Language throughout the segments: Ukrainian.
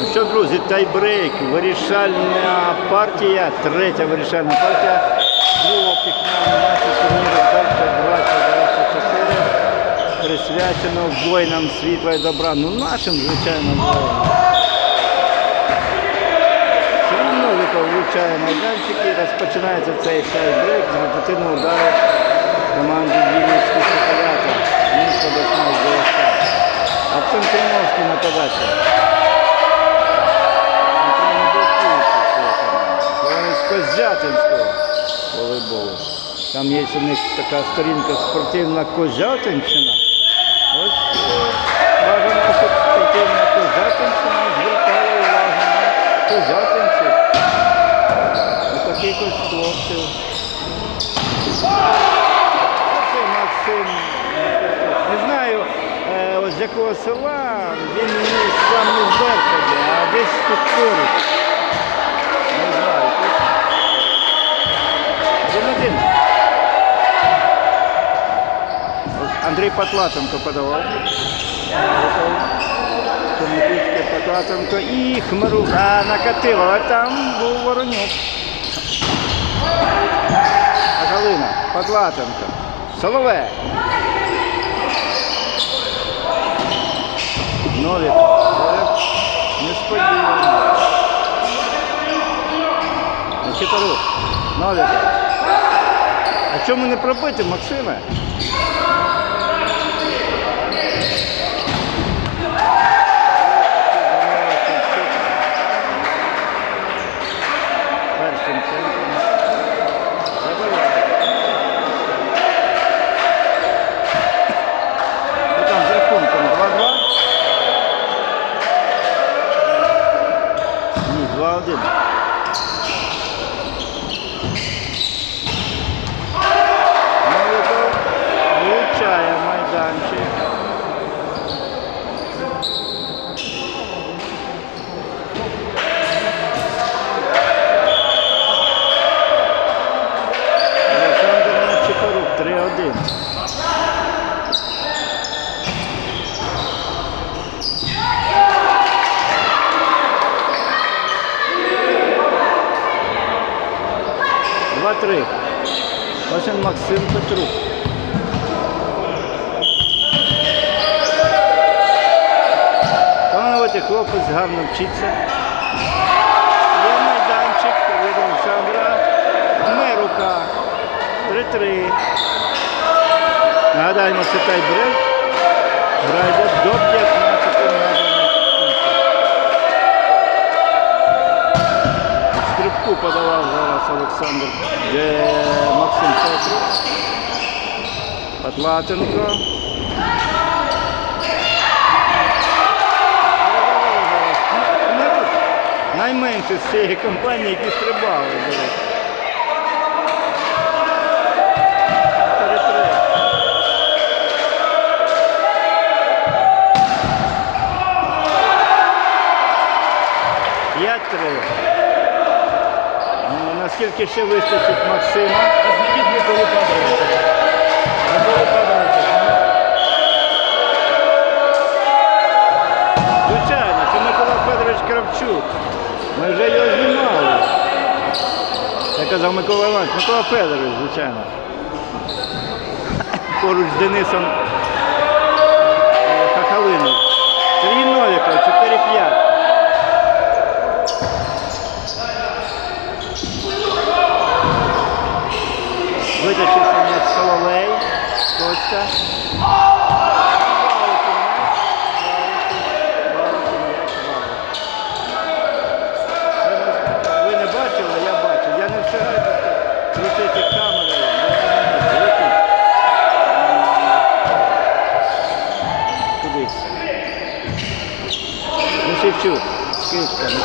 Ну що, друзі, тайбрейк, вирішальна партія, третя вирішальна партія другого пікна нашого турніру Дельта 2024 присвячено воїнам світла і добра. Ну нашим, звичайно, воїнам. Сергій Новіков влучає майданчик і розпочинається цей тайбрейк з результативного удару команди Вінницького шоколята. Мінська обласна ЗСК. Артем Кремовський на подачі. Козятинського волейболу. Там є у них така сторінка спортивна Козятинщина. Ось е, бажано, щоб спортивна Козятинщина звертала увагу на козятинців. Ось таких ось хлопців. Це Максим. Не знаю, е, ось з якого села, він сам не з Беркута, а десь тут поруч. 1-1. Андрій Патлатенко подавав. Томбіцьке Патлатенко і Хмарука накатила. А там був Воронюк. Галина Патлатенко. Солове. Нові. Несподівано. Читарук. Нові. Чому не пробити, Максиме? Першим темпом. Забиває. Ну там з рахунком 2-2. Ні, 2-1. Новиков влучає в майданчик. Олександр Нечипорук 3-1. Два-три. Ось він Максим Петрук. Талановитий хлопець гарно вчиться. Є майданчик від Олександра. Мерука. 3-3. Нагадаємо, це тайбрейк. Грає до 15 наданих. Стрибку подавав зараз Олександр Максим Петров. Патлатенко. Найменше з цієї компанії, які стрибали. Ну, Наскільки ще вистачить Максима? Зніміть Миколу Федоровича. Ми вже його знімали. Я казав Микола Іванович, Микола Федорович, звичайно. Поруч з Денисом е, Хахалином. Сергій Новіков, 4-5. Витащився м'яч Соловей. Точка. Ви не бачили, я бачив. Я не встигаю крутити камерою. Кудись. Мусівчук. Скидка, не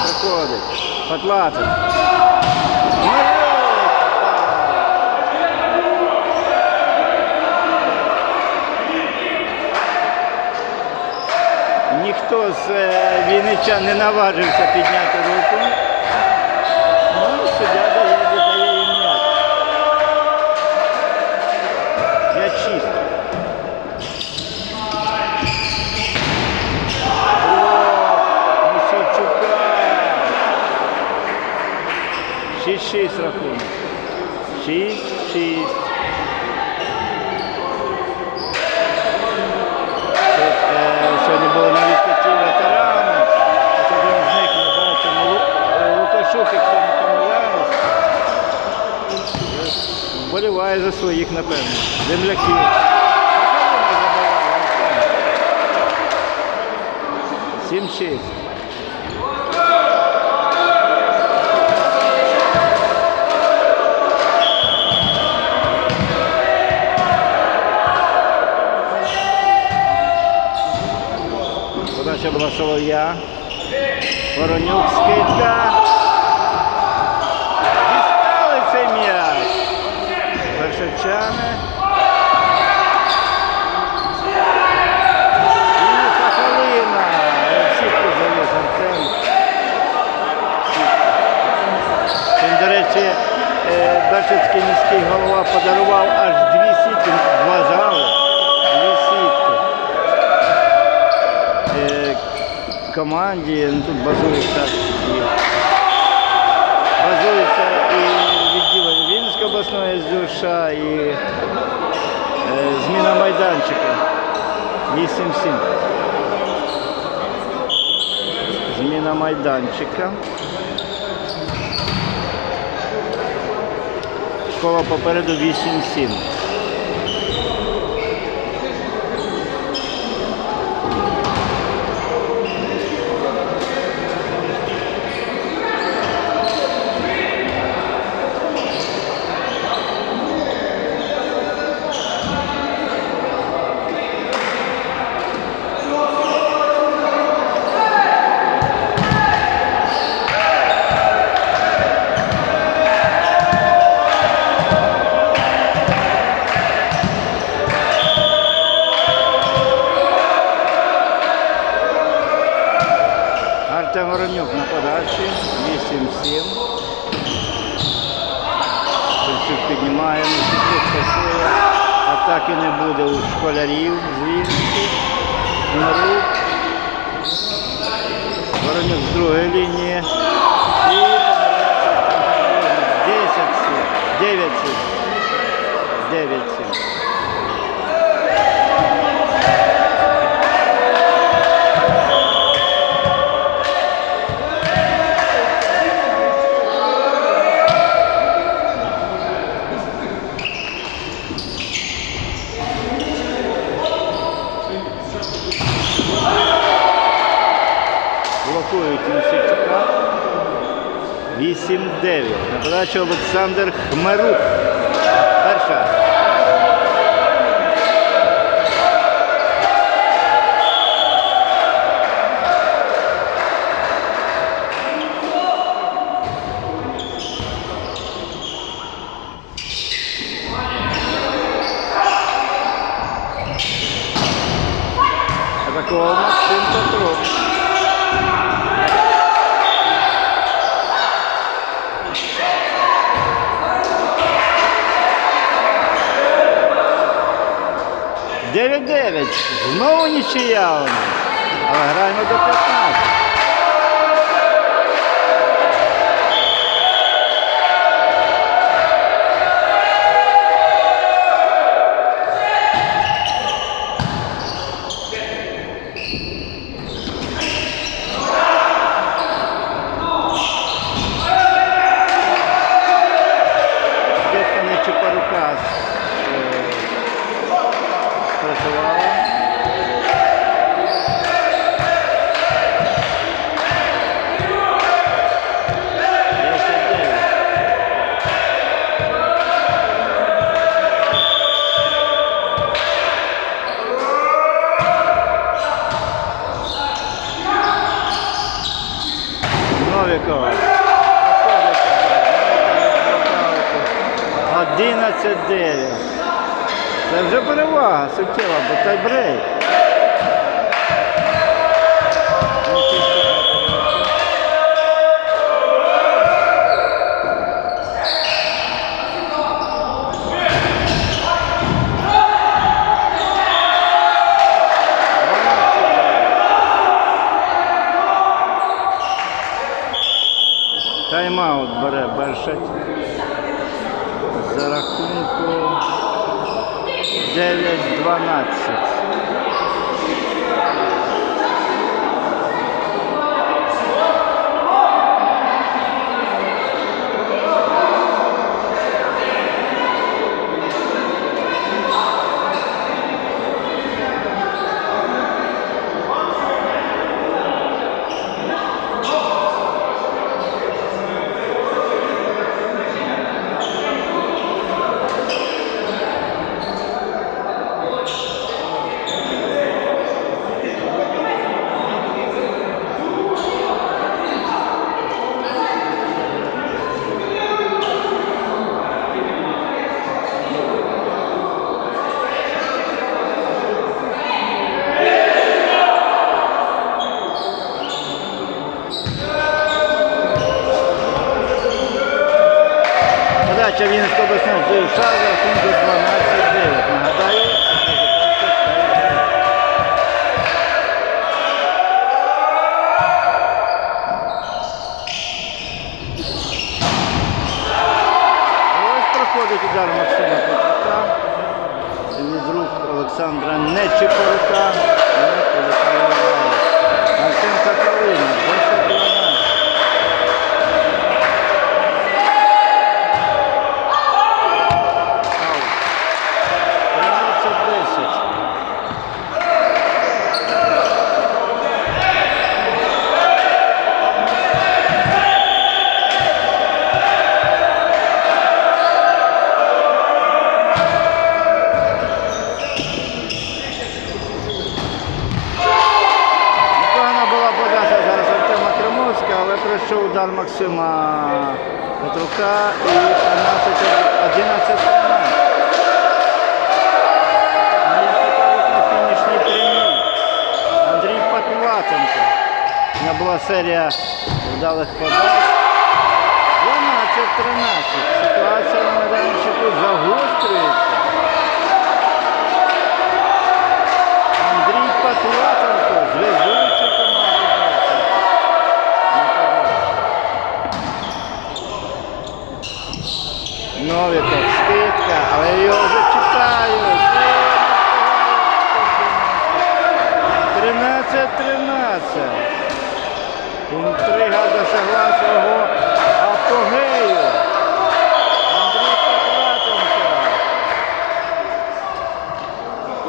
проходить. Ніхто з війнича не наважився підняти руку. Ну, і суддя дає, віддає їм м'яч. М'яч чистий. О, Мусійчука. 6-6 рахунок. 6-6. Тут, е, Сьогодні були на відкритті ветерани. Один з них ми бачимо Лу- Лукашук, якщо не помиляюсь. Вболіває за своїх, напевно. Земляків. Сім була Воронюк скидка. Дістали цей м'яч. Він, до речі, е, Бершицький міський голова подарував аж Команді, ну, тут базується і базується і відділення Вінницької обласної СДУШ, і е, зміна майданчика. 8-7. Зміна майданчика. Школа попереду 8-7. Артем Воронюк на подачі. 8-7. Ковчук піднімаємо, Мосичук пасує. Атаки не буде у школярів з на Марук. Воронюк з другої лінії. На Олександр Хмарук. Нічия у нас. Але граємо до Це вже перевага суттєва, бо це Ну, 9, 12. Czewińsko do Sędziesza, rachunek 12. Удар Максима Петрука і 13 11 на. Андрій Патлатенко. У мене була серія вдалих подач. 12-13. Ситуація на майданчику загострюється. Андрій Патлатенко, зв'язуючи команду Барса. Новіков, скидка, але його вже чекають. 13-13. Інтрига досягла свого апогею. Андрій Патлатенко.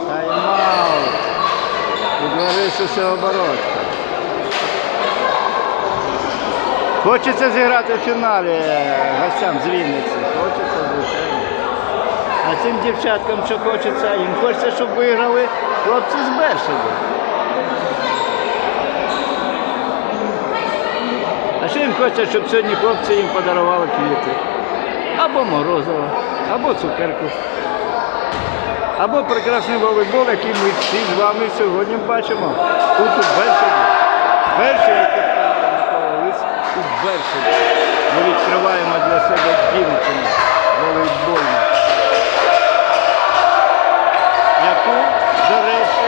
Тайм-аут. Від Лариси Сеобородка. Хочеться зіграти в фіналі гостям з Вінниці. Хочеться, звичайно. А цим дівчаткам що хочеться, їм хочеться, щоб виграли хлопці з Бершаді. А ще їм хочеться, щоб сьогодні хлопці їм подарували квіти. Або морозиво, або цукерку. Або прекрасний волейбол, який ми всі з вами сьогодні бачимо. Тут у Бершаді. Бершаді тут Микола Лис, у Бершаді. Ми відкриваємо для себе дівчину волейбольну. Яку, до речі,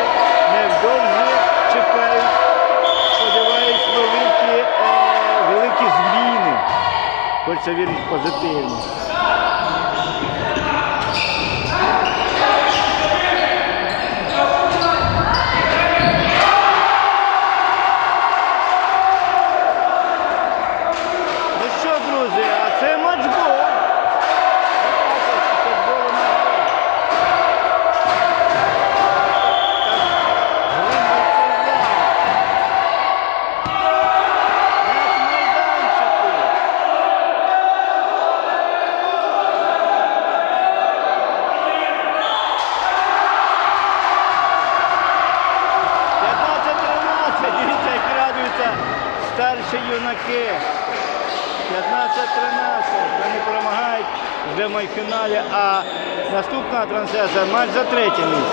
невдовзі чекають, сподіваюсь, великі, е, великі зміни. Хочеться вірити позитивні. Третє місце.